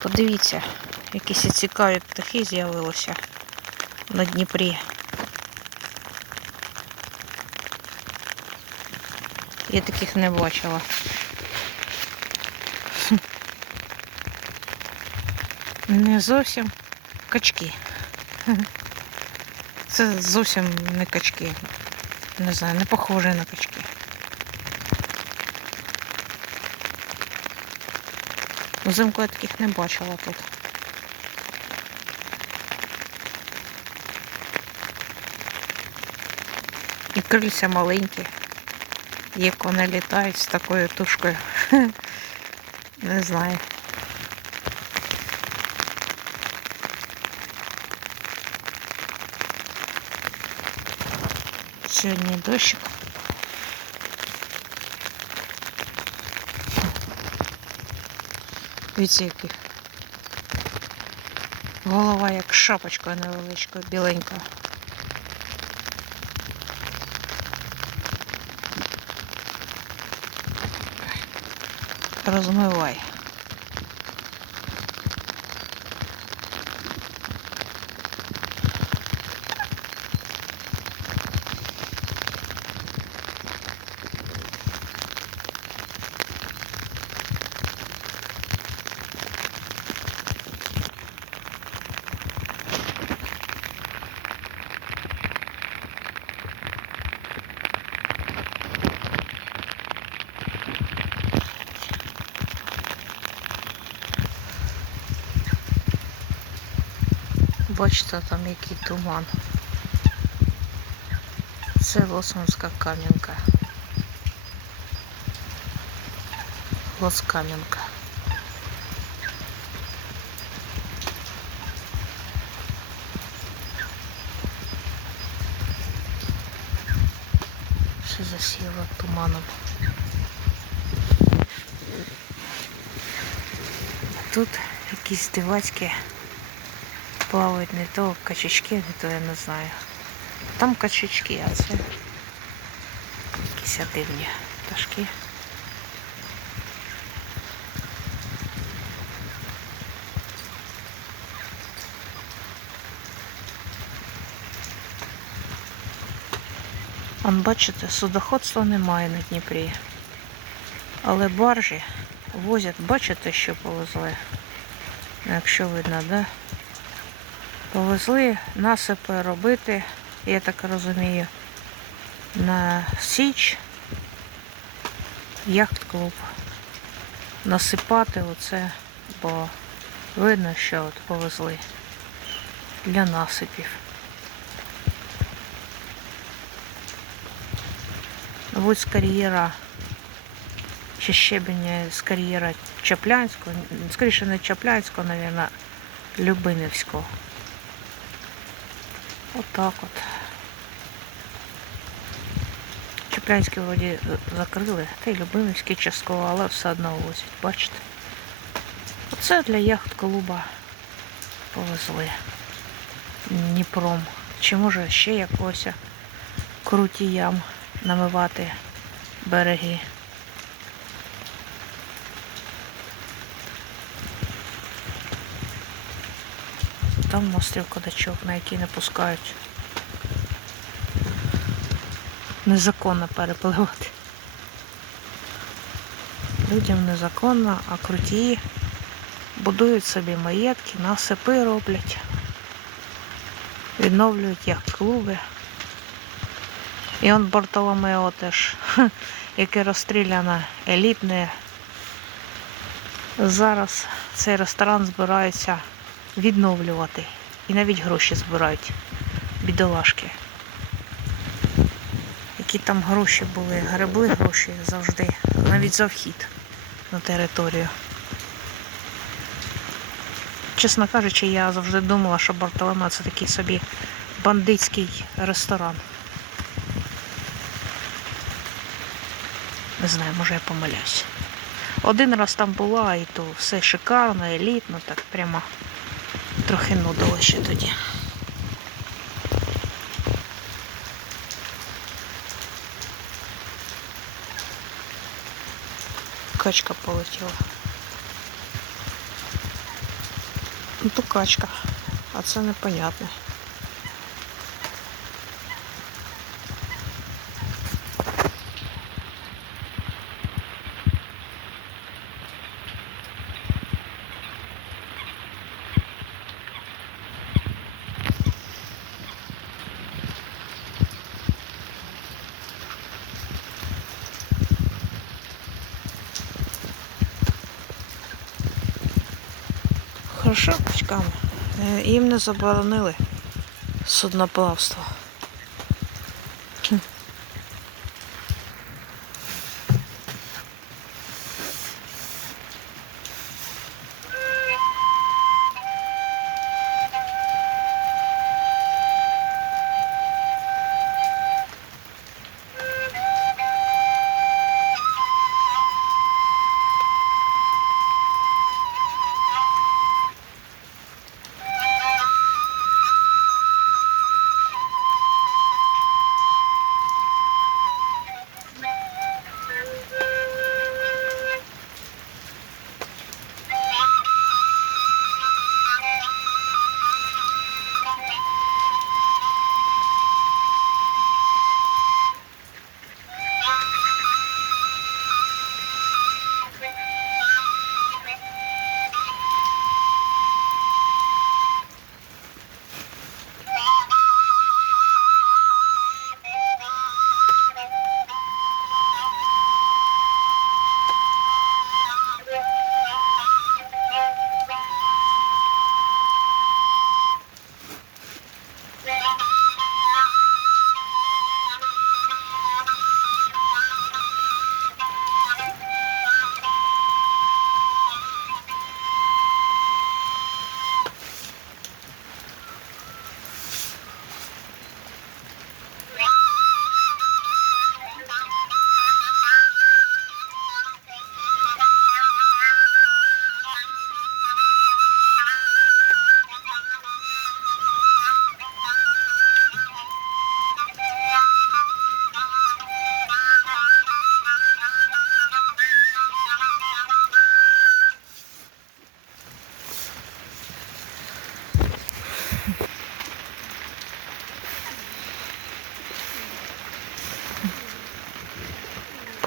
Подивіться, якісь цікаві птахи з'явилися на Дніпрі. Я таких не бачила. Не зовсім качки. Це зовсім не качки. Не знаю, не похоже на качки. Взимку я таких не бачила тут. І крильця маленькі. Як вони літають з такою тушкою. Не знаю. Сьогодні дощик. Дивіться, який. Голова як шапочка невеличка, біленька. Розмивай. Бачите, там який туман. Це Лосонська кам'янка. Лоскам'янка. Все засіло туманом. Тут якісь дивацькі плавають не то качечки, не то я не знаю. Там качечки, а це якісь дивні пташки. Он, бачите, судоходства немає на Дніпрі. Але баржі возять, бачите, що повезли? Ну, Якщо видно, да? Повезли насипи робити, я так розумію, на Січ яхт-клуб. Насипати оце, бо видно, що от повезли для насипів. З кар'єра чи щебіння з кар'єра Чаплянського, скоріше не Чаплянського, мабуть, Любинівського. Отак от. Чеплянський вроді закрили, та й Любимівський частково, але все одно возять, бачите? Оце для яхт-клуба повезли Дніпром. Чи може ще якогось крутіям намивати береги. Там острів Кодачок, на який не пускають. Незаконно перепливати. Людям незаконно, а круті будують собі маєтки, насипи роблять, відновлюють як клуби. І он Бартоломео теж, яке розстріляно елітне. Зараз цей ресторан збирається відновлювати. І навіть гроші збирають. Бідолашки. Які там гроші були, гребли гроші завжди, навіть за вхід на територію. Чесно кажучи, я завжди думала, що Бартоломео це такий собі бандитський ресторан. Не знаю, може я помиляюсь. Один раз там була і то все шикарно, елітно, так прямо трохи нудило ще тоді. Качка полетіла. Ну, то качка, а це непонятне. Хорошо. Е, Їм не заборонили судноплавство.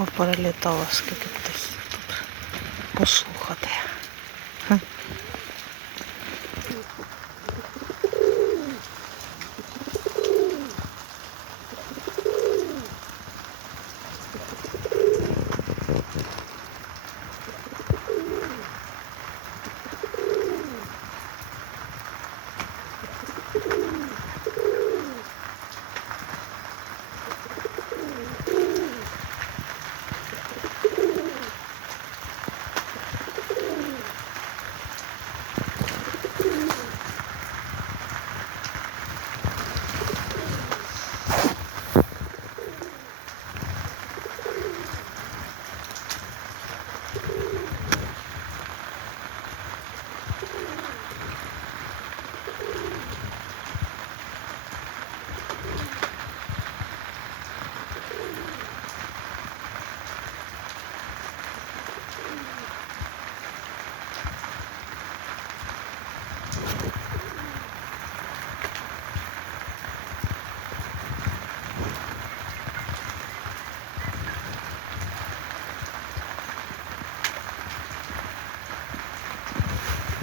Поперелітало скільки птахів тут послухати.